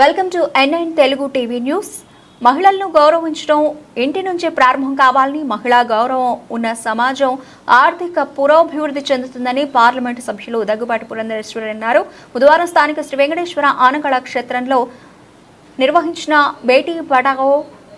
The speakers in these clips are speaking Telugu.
Welcome to NIN Telugu TV news. మహిళలను గౌరవించడం ఇంటి నుంచే ప్రారంభం కావాలని, మహిళా గౌరవం ఉన్న సమాజం ఆర్థిక పురోభివృద్ధి చెందుతుందని పార్లమెంటు సభ్యులు దగ్గుబాటి పురంధరేశ్వరి అన్నారు. బుధవారం స్థానిక శ్రీ వెంకటేశ్వర ఆనకళ క్షేత్రంలో నిర్వహించిన బేటీ పడావో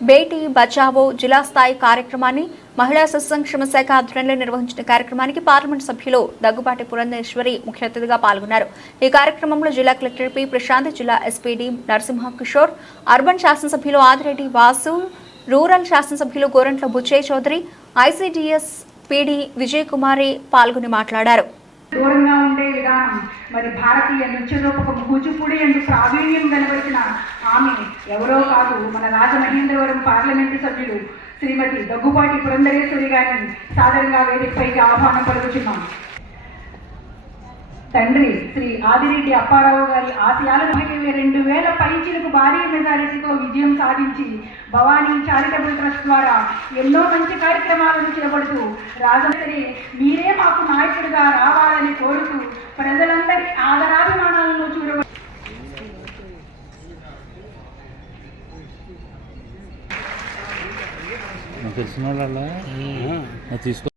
బేటీ బచావో జిల్లా స్థాయి కార్యక్రమాన్ని మహిళా శిశు సంక్షేమ శాఖ ఆధ్వర్యంలో నిర్వహించిన కార్యక్రమానికి పార్లమెంట్ సభ్యులు దగ్గుబాటి పురంధరేశ్వరి ముఖ్య అతిథిగా పాల్గొన్నారు. ఈ కార్యక్రమంలో జిల్లా కలెక్టర్ పి ప్రశాంత్, జిల్లా ఎస్పీడీ నరసింహ కిషోర్, అర్బన్ శాసనసభ్యులు ఆదిరెడ్డి వాసు, రూరల్ శాసనసభ్యులు గోరంట్ల బుచ్చయ్య చౌదరి, ఐసీడీఎస్ పీడీ విజయ్ కుమారి పాల్గొని మాట్లాడారు. దూరంగా ఉండే విధానం మరి భారతీయ నృత్య రూపకం కూచిపూడి అంటూ ప్రావీణ్యం కనబరిచిన ఆమె ఎవరో కాదు, మన రాజమహేంద్రవరం పార్లమెంటు సభ్యులు శ్రీమతి దగ్గుబాటి పురంధరేశ్వరి గారిని సాదరంగా వేదికపైకి ఆహ్వానం పలుకుతున్నాం. తండ్రి శ్రీ ఆదిరెడ్డి అప్పారావు గారి ఆశయాలను 2000 పైచిలకు భారీ మెజారిటీతో విజయం సాధించి భవానీ చారిటబుల్ ట్రస్ట్ ద్వారా ఎన్నో మంచి కార్యక్రమాలను చేపడుతూ రాజమండ్రి మీరే మాకు నాయకుడిగా రావాలని కోరుతూ ప్రజలందరి ఆదరాభిమానాలను చూడవచ్చు. తీసుకో.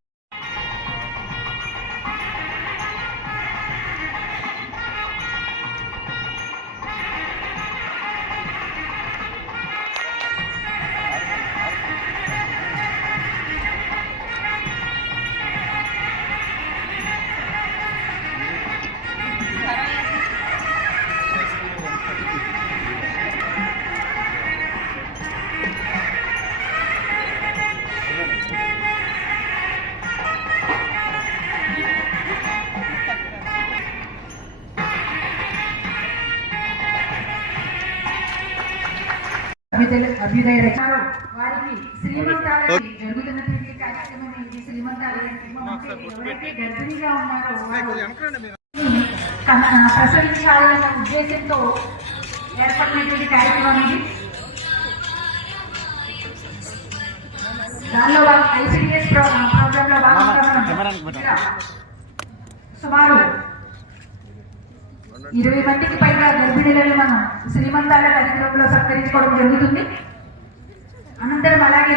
అభ్యుదయ వారికి శ్రీమంతాల జరుగుతున్నటువంటి కార్యక్రమం ఏంటి? శ్రీమంతాల ఎవరైతే గర్భిణిగా ఉన్నారో ప్రసరించాలన్న ఉద్దేశంతో ఏర్పడినటువంటి కార్యక్రమం ఇది. దానిలో ఐసీడీఎస్ ప్రోగ్రామ్ లో భాగంగా సుమారు 20 మందికి పైగా గర్భిణీలను మనం శ్రీమంతాల కార్యక్రమంలో సత్కరించుకోవడం జరుగుతుంది. అనంతరం అలాగే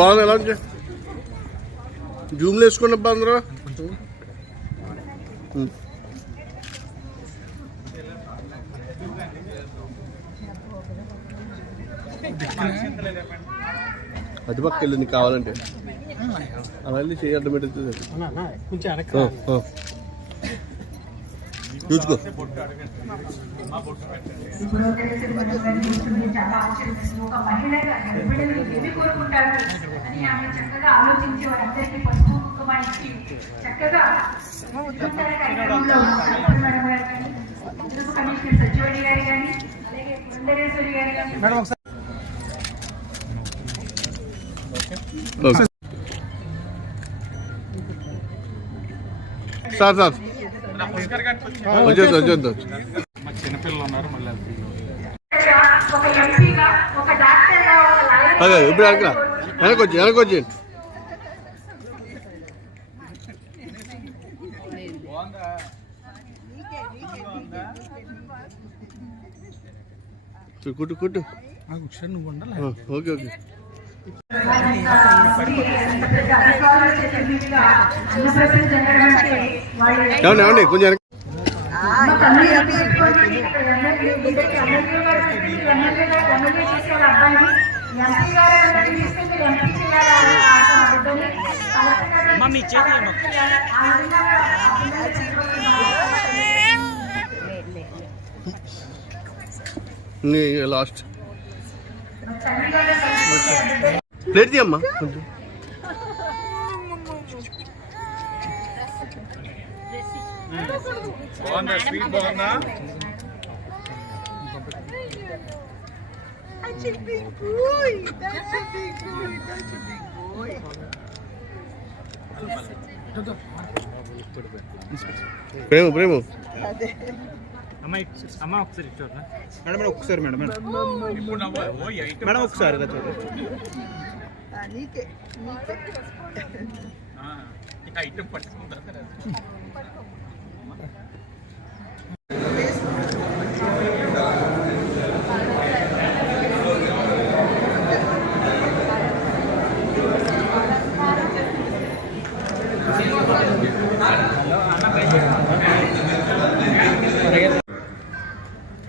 బాగుంది. ఎలా జూమ్లో వేసుకోండి అబ్బా అందరూ. అది పక్క వెళ్ళి నీకు కావాలంటే అలా వెళ్ళి చేయి ఆటోమేటిక్ చూసుకో. సచివాడి గారి కానీ అలాగే పురంధరేశ్వరి గారి కానీ సార్ సార్ వచ్చేద్దు. అదే ఇప్పుడు వెనకొచ్చి కుట్టు కుట్టు. Okay okay. ఏమండి కొంచెం లాస్ట్ ప్లేట్ తీయమ్మా కొంచెం. బాగుందా? ప్రేమ ప్రేమ అమ్మ ఒకసారి చూడరా మేడం ఒకసారి మేడం మేడం ఒకసారి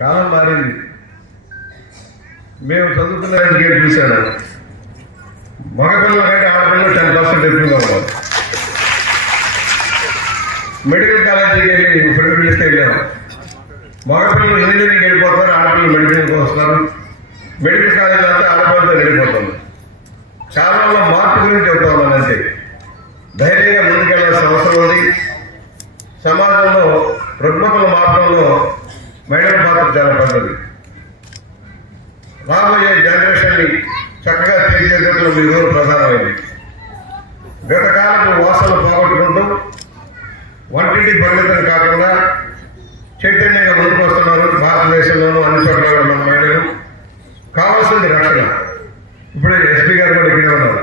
కాలం మారింది. మేము చదువుకున్న గేట్ చూశాను, మగపిల్లల కంటే ఆడపిల్లలు 10% ఎక్కువగా ఉన్నారు. మెడికల్ కాలేజీకి వెళ్ళి ఫ్రెండ్ పిలిస్తే వెళ్ళాము. మగపిల్లలు ఇంజనీరింగ్కి వెళ్ళిపోతారు, ఆడపిల్లలు మెడికల్కి వస్తారు. మెడికల్ కాలేజీలో అంతా ఆడపిల్లలతో వెళ్ళిపోతుంది. కాలంలో మార్పు గురించి చెప్తా ఉన్నాను అంతే. ధైర్యంగా ముందుకెళ్లాల్సిన అవసరం ఉంది. సమాజంలో రుగ్మతల మార్గంలో మహిళల పాత్ర చాలా పెద్దది. రాబోయే జనరేషన్ని చక్కగా తీర్చేటట్లు మీ రోజు ప్రధానమైంది. గత కాలపు వాసనలు పోగొట్టుకుంటూ వంటింటి పరిమితం కాకుండా చైతన్యంగా ముందుకు వస్తున్నారు. భారతదేశంలోనూ అన్ని చోట్ల ఉన్న మహిళలు కావాల్సింది రక్షణ. ఇప్పుడే ఎస్పీ గారు కూడా ఇక్కడే ఉన్నారు.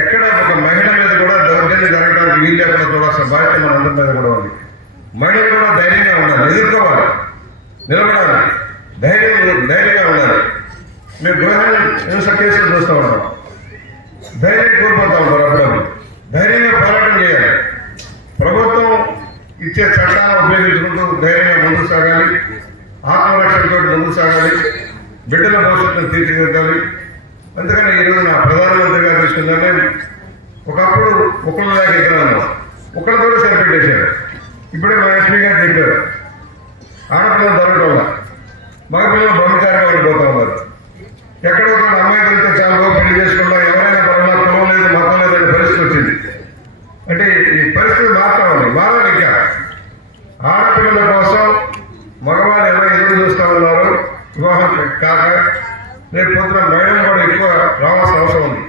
ఎక్కడ ఒక మహిళ మీద కూడా దౌర్జన్యం జరగడానికి వీలు లేకుండా చూడాల్సిన బాధ్యత మన అందరి మీద కూడా ఉంది. మహిళలు కూడా ధైర్యంగా ఉండాలి, ఎదుర్కోవాలి, నిలబడాలి, ధైర్యంగా ఉండాలి. మేము గృహ హింస కేసులు చూస్తూ ఉంటాం, ధైర్యం కోల్పోతూ ఉంటారు. అప్పుడప్పుడు ధైర్యంగా పోరాటం చేయాలి. ప్రభుత్వం ఇచ్చే చట్టాలను ఉపయోగించుకుంటూ ధైర్యంగా ముందుకు సాగాలి, ఆత్మరక్షణతో ముందుకు సాగాలి, బిడ్డల భవిష్యత్తును తీర్చిదిద్దాలి. అందుకని ఈరోజు నా ప్రధానమంత్రి గారు తీసుకుందానే ఒకప్పుడు ఒకళ్ళు దాకా ఎక్కడ ఒకళ్ళతో సరిపెట్టేశారు. ఇప్పుడే మా ఎస్పీ గారు చెప్పారు, ఆడపిల్లలు దొరకడం వల్ల మగపిల్లలు బ్రహ్మచారిగా ఉండిపోతా ఉన్నారు. ఎక్కడో ఒక అమ్మాయి దొరికితే చాలా పెళ్లి చేసుకుంటాం, ఎవరైనా పర్వాలా, కులం లేదు మతం లేదనే పరిస్థితి వచ్చింది. అంటే ఈ పరిస్థితి మాత్రం మారాలి. ఇంకా ఆడపిల్లల కోసం మగవాళ్ళు ఎలా ఎదురు చూస్తూ ఉన్నారు. వివాహం కాక రేపు పొద్దున మహిళలు కూడా ఎక్కువ రావాల్సిన అవసరం ఉంది.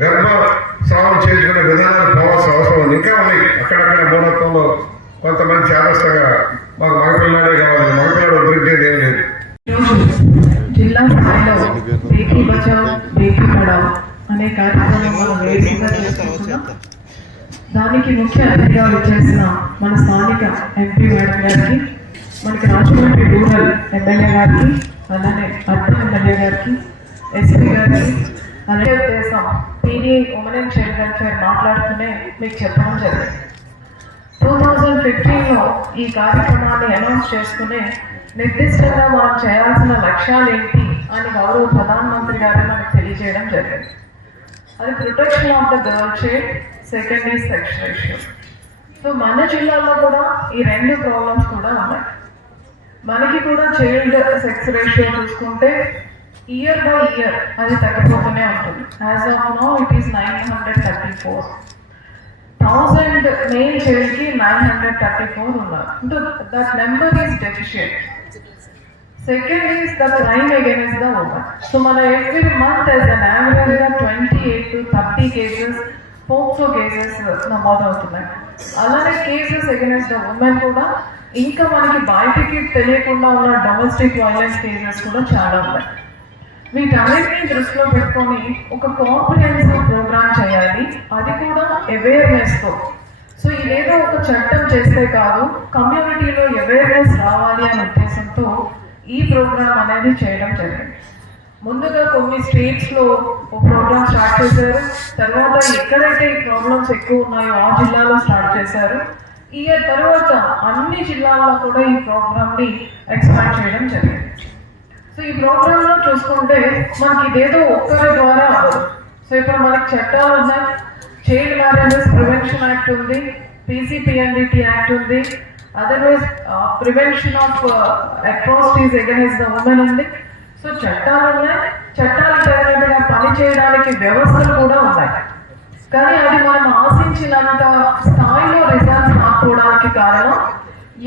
గర్భస్రావం చేసుకునే విధానాలు పోవాల్సిన అవసరం ఉంది. ఇంకా ఉన్నాయి అక్కడక్కడ మూఢత్వంలో కొంతమంది చేదస్తగా మాకు మగపిల్లాడే కావాలి, మగపిల్లడు దొరికేది ఏం లేదు. జిల్లా స్థాయిలో బేటీ బచావ్ బేటీ పడావ్ అనే కార్యక్రమం మనం వేదికగా చేసుకుంటున్నాం. దానికి ముఖ్య అతిథిగా వచ్చేసిన మన స్థానిక ఎంపీ మేడం గారికి, మనకి రాజమండ్రి రూరల్ ఎమ్మెల్యే గారికి, అలానే అర్బన్ ఎమ్మెల్యే గారికి, ఎస్పీ గారికి, అలాగే ఉద్దేశం PD women and child welfare మాట్లాడుతూనే మీకు చెప్పడం జరిగింది. 2015లో ఈ కార్యక్రమాన్ని అనౌన్స్ చేసుకునే నిర్దిష్టంగా మనం చేయాల్సిన లక్ష్యాలు ఏంటి అని గౌరవ ప్రధానమంత్రి గారు మనకు తెలియజేయడం జరిగింది. అది protection of the girl child, second is sex ratio. So మన జిల్లాలో కూడా ఈ రెండు ప్రాబ్లమ్స్ కూడా ఉన్నాయి. మనకి కూడా చైల్డ్ సెక్స్ రేషియో చూసుకుంటే ఇయర్ బై ఇయర్ అది తగ్గిపోతూనే ఉంటుంది. As of now it is 934. 1000 male చైల్డ్కి 934 ఉన్నారు. So that number is deficient. Second is the crime against the woman. So, every month as an average of 28 to 30 cases, POCSO cases నమోదవుతున్నాయి. అలానే కేసెస్ అగైన్స్ ద ఉమెన్ కూడా ఇంకా మనకి బయటికి తెలియకుండా ఉన్న డొమెస్టిక్ వైలెన్స్ కేసెస్ కూడా చాలా ఉన్నాయి. వీటన్నిటిని దృష్టిలో పెట్టుకొని ఒక కాంప్రిహెన్సివ్ ప్రోగ్రామ్ చేయాలి, అది కూడా అవేర్నెస్తో. సో ఇదేదో ఒక చట్టం చేస్తే కాదు, కమ్యూనిటీలో అవేర్నెస్ రావాలి అనే ఉద్దేశంతో ఈ ప్రోగ్రామ్ అనేది చేయడం జరిగింది. ముందుగా కొన్ని స్టేట్స్లో ఒక ప్రోగ్రామ్ స్టార్ట్ చేశారు. తర్వాత ఎక్కడైతే ఈ ప్రాబ్లమ్స్ ఎక్కువ ఉన్నాయో ఆ జిల్లాలో స్టార్ట్ చేశారు. ఇయర్ తర్వాత అన్ని జిల్లాల్లో కూడా ఈ ప్రోగ్రామ్ని ఎక్స్పాండ్ చేయడం జరిగింది. సో ఈ ప్రోగ్రాంలో చూసుకుంటే మనకి ఇదేదో ఒక్కరి ద్వారా అవ్వదు. సో ఇప్పుడు మనకి చట్టాలు ఉన్నాయి, చైల్డ్ మ్యారేజెస్ ప్రివెన్షన్ యాక్ట్ ఉంది, PCPNDT యాక్ట్ ఉంది, otherwise prevention of atrocities against the women ఉంది. సో చట్టాలు ఉన్నాయి, చట్టాలు తగినట్టుగా పని చేయడానికి వ్యవస్థలు కూడా ఉన్నాయి. కానీ అది మనం ఆశించినంత స్థాయిలో రిజల్ట్స్ రాకపోవడానికి కారణం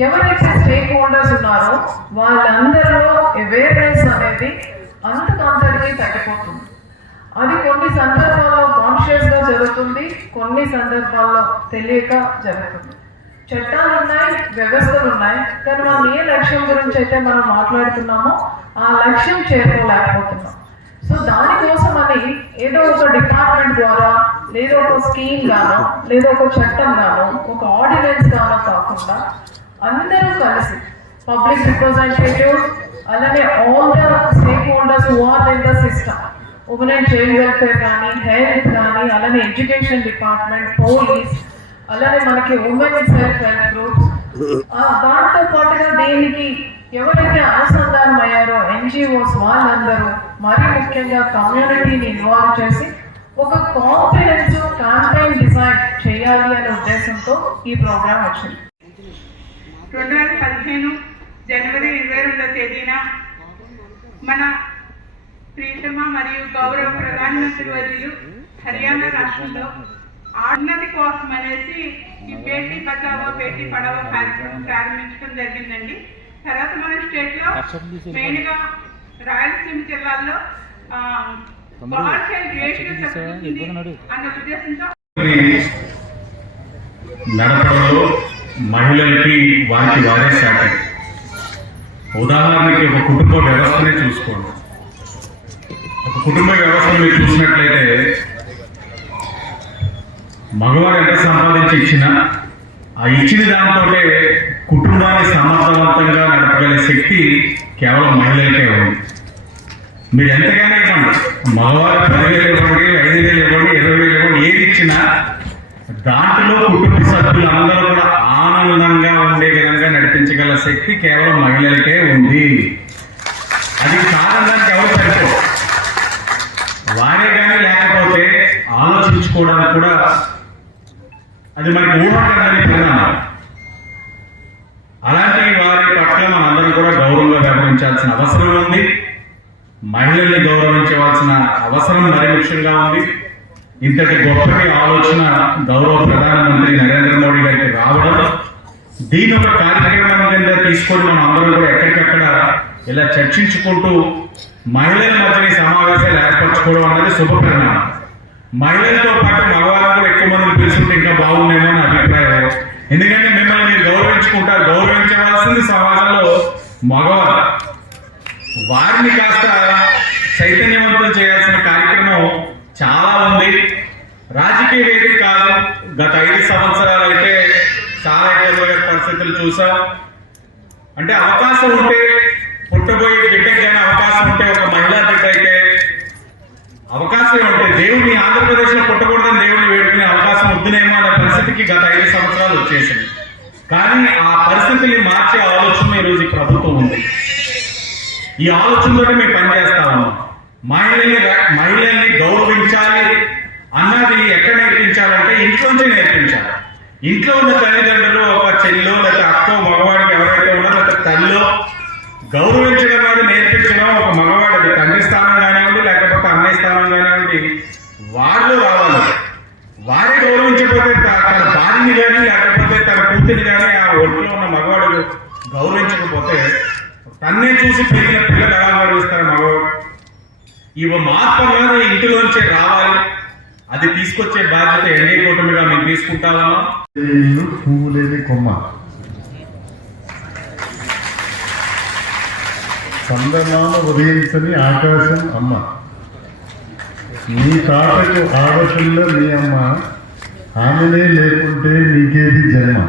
ఎవరైతే స్టేక్ హోల్డర్స్ ఉన్నారో వాళ్ళందరిలో అవేర్నెస్ అనేది అంతకంతటికి తగ్గిపోతుంది. అది కొన్ని సందర్భాల్లో కాన్షియస్గా జరుగుతుంది, కొన్ని సందర్భాల్లో తెలియక జరుగుతుంది. చట్టాలు ఉన్నాయి, వ్యవస్థలు ఉన్నాయి, కానీ మనం ఏ లక్ష్యం గురించి అయితే మనం మాట్లాడుతున్నామో ఆ లక్ష్యం చేరుకోలేకపోతున్నాం. సో దానికోసం అని ఏదో ఒక డిపార్ట్మెంట్ ద్వారా లేదా ఒక స్కీమ్ గానో లేదా ఒక చట్టం గానో ఒక ఆర్డినెన్స్ గానో కాకుండా అందరూ కలిసి పబ్లిక్ రిప్రజెంటేటివ్స్ అలానే all the stakeholders who are in the system, women and child welfare కానీ, హెల్త్ కానీ, అలానే ఎడ్యుకేషన్ డిపార్ట్మెంట్, పోలీస్, అలానే మనకి ఉమెన్ సెల్ఫ్ హెల్ప్ గ్రూప్స్, దాంతో పాటుగా దీనికి ఎవరైతే అనుసంధానం అయ్యారో ఎన్జిఓస్ వాళ్ళందరూ, మరీ ముఖ్యంగా కమ్యూనిటీని ఇన్వాల్వ్ చేసి ఒక కాంప్రిహెన్సివ్ క్యాంపెయిన్ డిజైన్ చేయాలి అనే ఉద్దేశంతో ఈ ప్రోగ్రాం వచ్చింది. 2015 జనవరి 22వ తేదీన మన ప్రియతమ మరియు గౌరవ ప్రధానమంత్రి వర్యులు హర్యానా రాష్ట్రంలో ఉన్నతి కోసం అనేసి ఈ బేటీ బచావో బేటీ పడావో కార్యక్రమం ప్రారంభించడం జరిగిందండి. తర్వాత మన స్టేట్ లో మెయిన్ గా రాయలసీమ జిల్లాల్లో బాల్ చైల్డ్ రేషియో తగ్గుతుంది అన్న ఉద్దేశంతో నడపడంలో మహిళలకి వారికి వారే శాఖ. ఉదాహరణకి ఒక కుటుంబ వ్యవస్థనే చూసుకోండి. ఒక కుటుంబ వ్యవస్థను మీరు చూసినట్లయితే మగవారు ఎంత సంపాదించి ఇచ్చినా ఆ ఇచ్చిన దాంతో కుటుంబాన్ని సమర్థవంతంగా నడపగలిగే శక్తి కేవలం మహిళలకే ఉంది. మీరు ఎంతగానో ఇవ్వండి, మగవారు 10,000 ఇవ్వండి, 5,000 ఇవ్వండి, 20,000 ఇవ్వండి, ఏది ఇచ్చినా దాంట్లో కుటుంబ సభ్యులు అందరూ కూడా ఆనందంగా ఉండే విధంగా నడిపించగల శక్తి కేవలం మహిళలకే ఉంది. అది కారణానికి ఎవరు సరిపో వారే కానీ లేకపోతే ఆలోచించుకోవడానికి కూడా అది మనకి ఊహకందని పరిణామం. అలాంటి వారి పట్ల మనందరం కూడా గౌరవంగా వ్యవహరించాల్సిన అవసరం ఉంది. మహిళల్ని గౌరవించవలసిన అవసరం మరీ ముఖ్యంగా ఉంది. ఇంతటి గొప్పటి ఆలోచన గౌరవ ప్రధానమంత్రి నరేంద్ర మోడీ గారికి రావడం, దీని ఒక కార్యక్రమం కింద తీసుకొని మనం అందరం కూడా ఎక్కడికక్కడ ఇలా చర్చించుకుంటూ మహిళల మధ్యని సమావేశాలు ఏర్పరచుకోవడం అనేది శుభ పరిణామం. మహిళలతో పాటు మగవారు కూడా ఎక్కువ మందిని పిలుచుకుంటే ఇంకా బాగుండేమో అని అభిప్రాయం. ఎందుకంటే మిమ్మల్ని మీరు గౌరవించుకుంటారు, గౌరవించవలసింది సమాజంలో మగవారు. వారిని కాస్త చైతన్యవంతం చేయాల్సిన కార్యక్రమం చాలా ఉంది. రాజకీయ వేదిక కాదు. గత 5 సంవత్సరాలు అయితే చాలా ఇబ్బందిగా పరిస్థితులు చూసాం. అంటే అవకాశం ఉంటే పుట్టబోయే బిడ్డకి కానీ అవకాశం ఉంటే, ఒక మహిళా బిడ్డ అయితే అవకాశం ఉంటే దేవుని ఆంధ్రప్రదేశ్ లో పుట్టకూడదని దేవుడిని వేడుకునే అవకాశం వద్దునేమో అనే పరిస్థితికి గత 5 సంవత్సరాలు వచ్చేసింది. కానీ ఆ పరిస్థితిని మార్చే ఆలోచన ఈరోజు ఈ ప్రభుత్వం ఉంది. ఈ ఆలోచనతోనే మేము పనిచేస్తా ఉన్నాం. మహిళల్ని గౌరవించాలి అన్నది ఎక్కడ నేర్పించాలంటే ఇంట్లోంచే నేర్పించాలి. ఇంట్లో ఉన్న తల్లిదండ్రులు, ఒక చెల్లో లేకపోతే అక్కో, మగవాడికి ఎవరైతే ఉన్నారో లేకపోతే తల్లిలో గౌరవించడం అనేది నేర్పించడం ఒక మగవాడికి తండ్రి స్థానం కానివ్వండి, లేకపోతే అన్నయ్య స్థానం కానివ్వండి, వారిలో రావాలి. వారే గౌరవించకపోతే తన భార్యని కానీ లేకపోతే తన కూతురిని కానీ ఆ ఒంట్లో ఉన్న మగవాడు గౌరవించకపోతే తన్నే చూసి పెరిగిన పిల్లలు ఎలా గౌరవిస్తారు మగవాడు? ఇవి మార్పు అనేది ఇంటిలోంచే రావాలి. అది తీసుకొచ్చే బాధ్యత ఎన్డీఏ కూటమిగా మేము తీసుకుంటామా. పువ్వు లేని కొమ్మ, చందమామ ఉదయించని ఆకాశం అమ్మ, నీ తాతకు ఆడపిల్ల మీ అమ్మ, ఆమెనే లేకుంటే నీకేది జన్మ.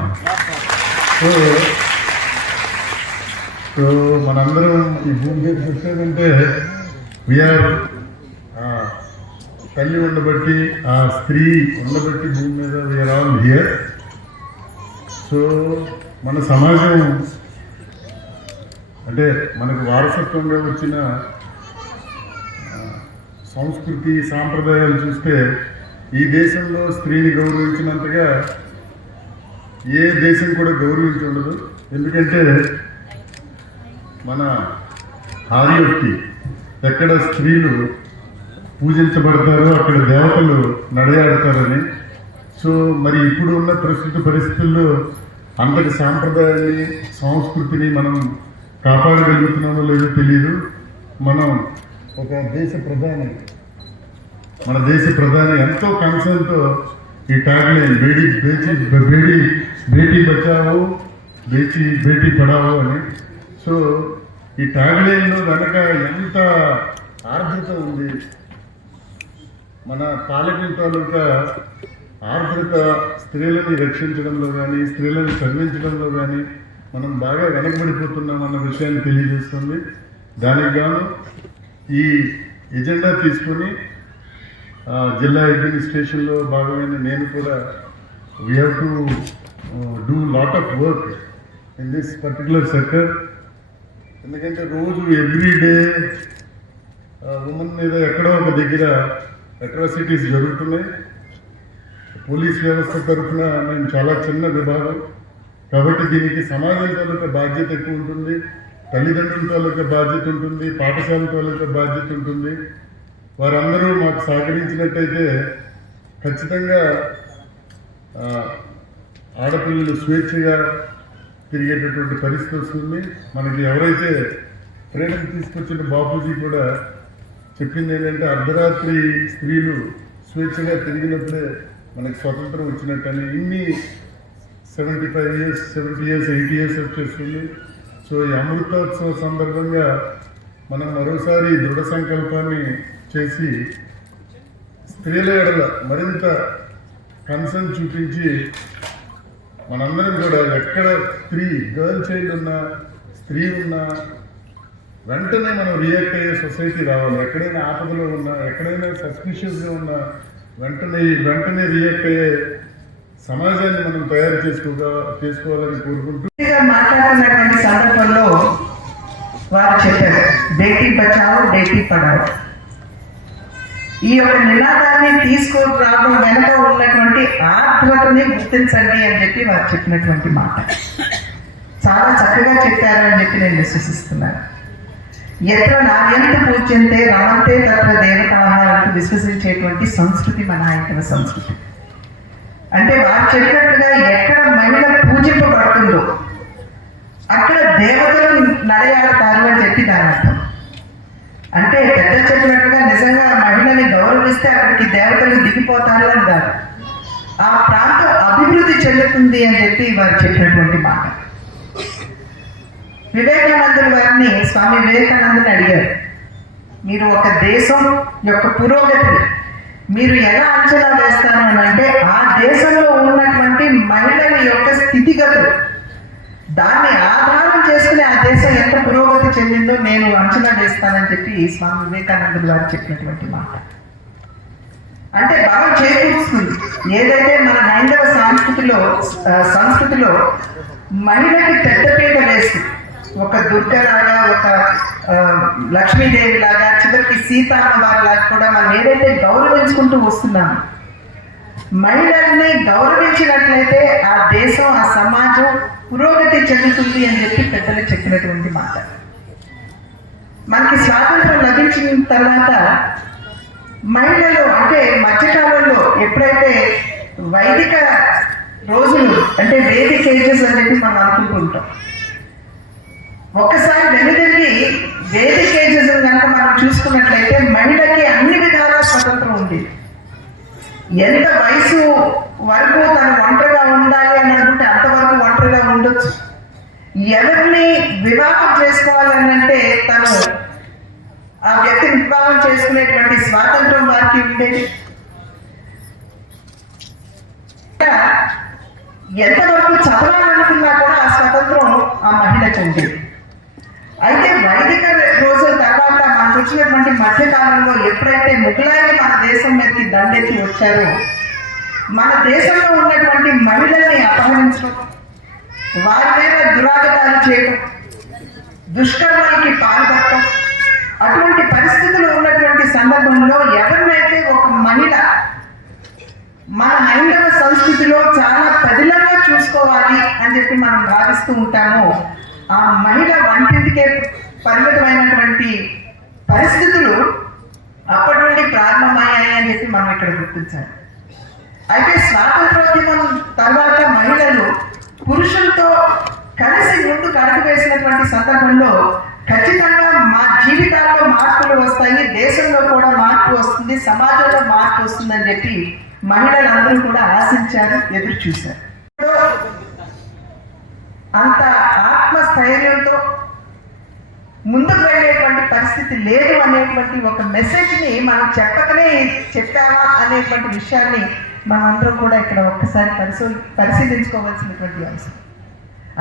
సో మనందరం ఈ భూమి మీద చూసేదంటే వీఆర్ తల్లి ఉండబట్టి, ఆ స్త్రీ ఉండబట్టి భూమి మీద వీఆర్ ఆల్ హియర్. సో మన సమాజం అంటే మనకు వారసత్వంగా వచ్చిన సంస్కృతి సాంప్రదాయాలు చూస్తే ఈ దేశంలో స్త్రీని గౌరవించినంతగా ఏ దేశం కూడా గౌరవించి ఉండదు. ఎందుకంటే మన ఆర్యోక్తి ఎక్కడ స్త్రీలు పూజించబడతారో అక్కడ దేవతలు నడయాడతారని. సో మరి ఇప్పుడు ఉన్న ప్రస్తుత పరిస్థితుల్లో అంతటి సాంప్రదాయాన్ని, సంస్కృతిని మనం కాపాడగలుగుతున్నామో లేదో తెలియదు. మనం ఒక మన దేశ ప్రధాని ఎంతో కన్సర్న్తో ఈ ట్యాగ్లైన్ బేటీ బచావో బేటీ పడావో అని. సో ఈ ట్యాగ్లైన్లో వెనక ఎంత ఆర్ద్రత ఉంది. మన పాలకుల తాలూకా ఆర్ద్రత స్త్రీలని రక్షించడంలో కానీ స్త్రీలను చదివించడంలో కానీ మనం బాగా వెనకబడిపోతున్నాం అన్న విషయాన్ని తెలియజేస్తుంది. దానికి గాను ఈ ఎజెండా తీసుకొని జిల్లా అడ్మినిస్ట్రేషన్లో భాగమైన నేను కూడా we have to do lot of work in this particular sector. ఎందుకంటే రోజు ఎవ్రీడే ఉమెన్ మీద ఎక్కడో ఒక దగ్గర అట్రాసిటీస్ జరుగుతున్నాయి. పోలీస్ వ్యవస్థ తరఫున మేము చాలా చిన్న విభాగం కాబట్టి దీనికి సమాజం తాలూకా బాధ్యత ఎక్కువ ఉంటుంది, తల్లిదండ్రుల తాలూకా బాధ్యత ఉంటుంది, పాఠశాల తాలూకా బాధ్యత ఉంటుంది. వారందరూ మాకు సహకరించినట్టయితే ఖచ్చితంగా ఆడపిల్లలు స్వేచ్ఛగా తిరిగేటటువంటి పరిస్థితి వస్తుంది. మనకి ఎవరైతే ఫ్రీడమ్ తీసుకొచ్చిన బాపూజీ కూడా చెప్పింది ఏంటంటే అర్ధరాత్రి స్త్రీలు స్వేచ్ఛగా తిరిగినప్పుడే మనకి స్వతంత్రం వచ్చినట్టని. ఇన్ని 75 years 70 years 80 years వచ్చేస్తుంది. సో ఈ అమృతోత్సవ సందర్భంగా మనం మరోసారి దృఢ సంకల్పాన్ని చేసి స్త్రీల ఎడల మరింత కన్సర్న్ చూపించి మనందరం కూడా ఎక్కడ గర్ల్ చైల్డ్ ఉన్నా స్త్రీ ఉన్నా వెంటనే మనం రియాక్ట్ అయ్యే సొసైటీ రావాలి. ఎక్కడైనా ఆపదలో ఉన్నా ఎక్కడైనా సస్పిషియస్గా ఉన్నా వెంటనే రియాక్ట్ అయ్యే సమాజాన్ని మనం తయారు చేసుకోవాలని కోరుకుంటూ మాట్లాడుతున్నటువంటి సందర్భంలో వారు చెప్పారు బేటీ బచావో బేటీ పడావో. ఈ యొక్క నినాదాన్ని తీసుకురావడం వెనక ఉన్నటువంటి ఆత్మతని గుర్తించండి అని చెప్పి వారు చెప్పినటువంటి మాట చాలా చక్కగా చెప్పారు అని చెప్పి నేను విశ్వసిస్తున్నాను. ఎత్ర నార్యంత పూజ్యంతే రమంతే తత్ర దేవతాహారంతో విశ్వసించేటువంటి సంస్కృతి మన ఆయన సంస్కృతి. అంటే వారు చెప్పినట్టుగా ఎక్కడ మహిళ పూజింపబడుతుందో అక్కడ దేవతలు నడయాడతారు అని చెప్పి దాని అర్థం. అంటే పెద్ద చెప్పినట్టుగా నిజంగా మహిళని గౌరవిస్తే అక్కడికి దేవతలు దిగిపోతారు అంటారు. ఆ ప్రాంతం అభివృద్ధి చెందుతుంది అని చెప్పి వారు చెప్పినటువంటి మాట. వివేకానందులు వారిని స్వామి వివేకానందుని అడిగారు, మీరు ఒక దేశం యొక్క పురోగతిని మీరు ఎలా అంచనా వేస్తారు అని అంటే ఆ దేశంలో ఉన్నటువంటి మహిళల యొక్క స్థితిగతులు దాన్ని ఆధారం చేసుకుని ఆ దేశం ఎంత పురోగతి చెందిందో నేను అంచనా వేస్తానని చెప్పి స్వామి వివేకానందులు వారు చెప్పినటువంటి మాట. అంటే బాగా చేకూరుస్తుంది. ఏదైతే మన హైందవ సంస్కృతిలో మహిళకి పెద్దపీట వేస్తుంది. ఒక దుర్గలాగా ఒక లక్ష్మీదేవి లాగా చివరికి సీతామ్మవారి లాగా కూడా మనం ఏదైతే గౌరవించుకుంటూ వస్తున్నాము, మహిళల్ని గౌరవించినట్లయితే ఆ దేశం ఆ సమాజం పురోగతి చెందుతుంది అని చెప్పి పెద్దలు చెప్పినటువంటి మాట. మనకి స్వాతంత్రం లభించిన తర్వాత మహిళలు అంటే మధ్యకాలంలో ఎప్పుడైతే వైదిక రోజులు అంటే వేదిక ఏజెస్ అని చెప్పి మనం అనుకుంటూ ఉంటాం. ఒక్కసారి వెనుదిరిగి వేదిక ఏజెస్ కనుక మనం చూసుకున్నట్లయితే మహిళకి అన్ని విధాలా స్వతంత్రం ఉంది. ఎంత వయసు వరకు తను ఒంటరిగా ఉండాలి అని అనుకుంటే అంతవరకు ఒంటరిగా ఉండొచ్చు. ఎవరిని వివాహం చేసుకోవాలని అంటే తను ఆ వ్యక్తిని వివాహం చేసుకునేటువంటి స్వాతంత్రం వారికి ఉండేది. ఎంతవరకు చదవాలనుకున్నా కూడా ఆ స్వతంత్రం ఆ మహిళకు ఉండేది. అయితే వైదిక రోజుల తర్వాత మనకు వచ్చినటువంటి మధ్యకాలంలో ఎప్పుడైతే ముఘలాయిలు మన దేశం మీదకి దండెత్తి వచ్చారో మన దేశంలో ఉన్నటువంటి మహిళల్ని అపహరించడం, వారి మీద దురాగతాలు చేయడం, దుష్కర్మాలకి పాల్పడటం, అటువంటి పరిస్థితులు ఉన్నటువంటి సందర్భంలో ఎవరినైతే ఒక మహిళ మన హైందవ సంస్కృతిలో చాలా పదిలంగా చూసుకోవాలి అని చెప్పి మనం భావిస్తూ ఉంటామో ఆ మహిళ వంటింటికే పరిమితమైనటువంటి పరిస్థితులు అప్పటి నుండి ప్రారంభమయ్యాయి అని చెప్పి మనం ఇక్కడ గుర్తించాలి. అయితే స్వాతంత్రోద్యమం తర్వాత మహిళలు పురుషులతో కలిసి ముందుకు అడుగు వేసినటువంటి సందర్భంలో ఖచ్చితంగా మా జీవితాల్లో మార్పులు వస్తాయి, దేశంలో కూడా మార్పు వస్తుంది, సమాజంలో మార్పు వస్తుందని చెప్పి మహిళలందరూ కూడా ఆశించారు, ఎదురు చూశారు. అంత ఆత్మస్థైర్యంతో ముందుకు వెళ్ళేటువంటి పరిస్థితి లేదు అనేటువంటి ఒక మెసేజ్ని మనం చెప్పకనే చెప్పావా అనేటువంటి విషయాన్ని మనందరం కూడా ఇక్కడ ఒక్కసారి పరిశీలించుకోవాల్సినటువంటి అవసరం.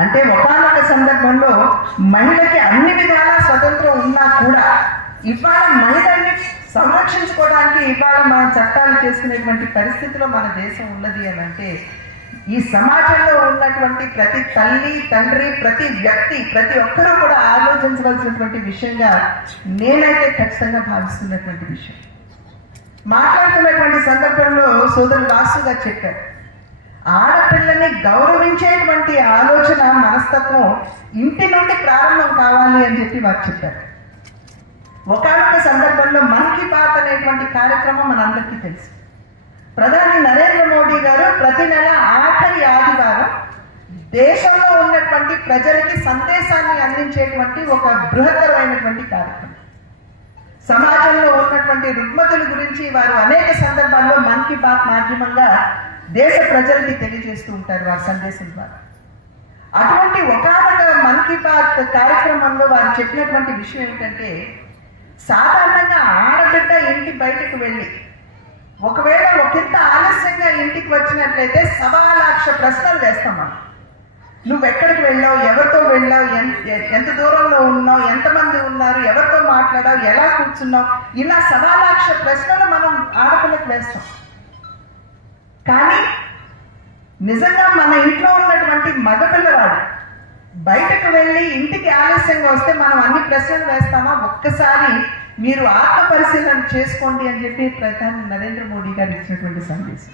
అంటే ఒకానొక సందర్భంలో మహిళకి అన్ని విధాల స్వతంత్రం ఉన్నా కూడా ఇవాళ మహిళల్ని సంరక్షించుకోవడానికి ఇవాళ మనం చట్టాలు చేసుకునేటువంటి పరిస్థితిలో మన దేశం ఉన్నది అని అంటే ఈ సమాజంలో ఉన్నటువంటి ప్రతి తల్లి తండ్రి ప్రతి వ్యక్తి ప్రతి ఒక్కరూ కూడా ఆలోచించవలసినటువంటి విషయంగా నేనైతే ఖచ్చితంగా భావిస్తున్నటువంటి విషయం. మాట్లాడుతున్నటువంటి సందర్భంలో సోదరుడు వాసు గారు చెప్పారు, ఆడపిల్లని గౌరవించేటువంటి ఆలోచన మనస్తత్వం ఇంటి నుండి ప్రారంభం కావాలి అని చెప్పి వారు చెప్పారు. ఒకానొక సందర్భంలో మన్ కీ బాత్ అనేటువంటి కార్యక్రమం మనందరికీ తెలుసు. ప్రధాని నరేంద్ర మోడీ గారు ప్రతి నెల ఆఖరి ఆదివారం దేశంలో ఉన్నటువంటి ప్రజలకి సందేశాన్ని అందించేటువంటి ఒక బృహత్తరమైనటువంటి కార్యక్రమం. సమాజంలో ఉన్నటువంటి రుగ్మతుల గురించి వారు అనేక సందర్భాల్లో మన్ కీ బాత్ మాధ్యమంగా దేశ ప్రజలకి తెలియజేస్తూ ఉంటారు వారి సందేశం ద్వారా. అటువంటి ఒకానొక మన్ కీ బాత్ కార్యక్రమంలో వారు చెప్పినటువంటి విషయం ఏమిటంటే, సాధారణంగా ఆడబిడ్డ ఇంటి బయటకు వెళ్ళి ఒకవేళ ఒకంత ఆలస్యంగా ఇంటికి వచ్చినట్లయితే 1,00,000 ప్రశ్నలు వేస్తాం మనం. నువ్వు ఎక్కడికి వెళ్ళావు, ఎవరితో వెళ్ళావు, ఎంత దూరంలో ఉన్నావు, ఎంతమంది ఉన్నారు, ఎవరితో మాట్లాడావు, ఎలా కూర్చున్నావు, ఇలా 1,00,000 ప్రశ్నలు మనం ఆడపిల్లకు వేస్తాం. కానీ నిజంగా మన ఇంట్లో ఉన్నటువంటి మగపిల్లవాడు బయటకు వెళ్ళి ఇంటికి ఆలస్యంగా వస్తే మనం అన్ని ప్రశ్నలు వేస్తామా? ఒక్కసారి మీరు ఆత్మ పరిశీలన చేసుకోండి అని చెప్పి ప్రధాని నరేంద్ర మోడీ గారు ఇచ్చినటువంటి సందేశం.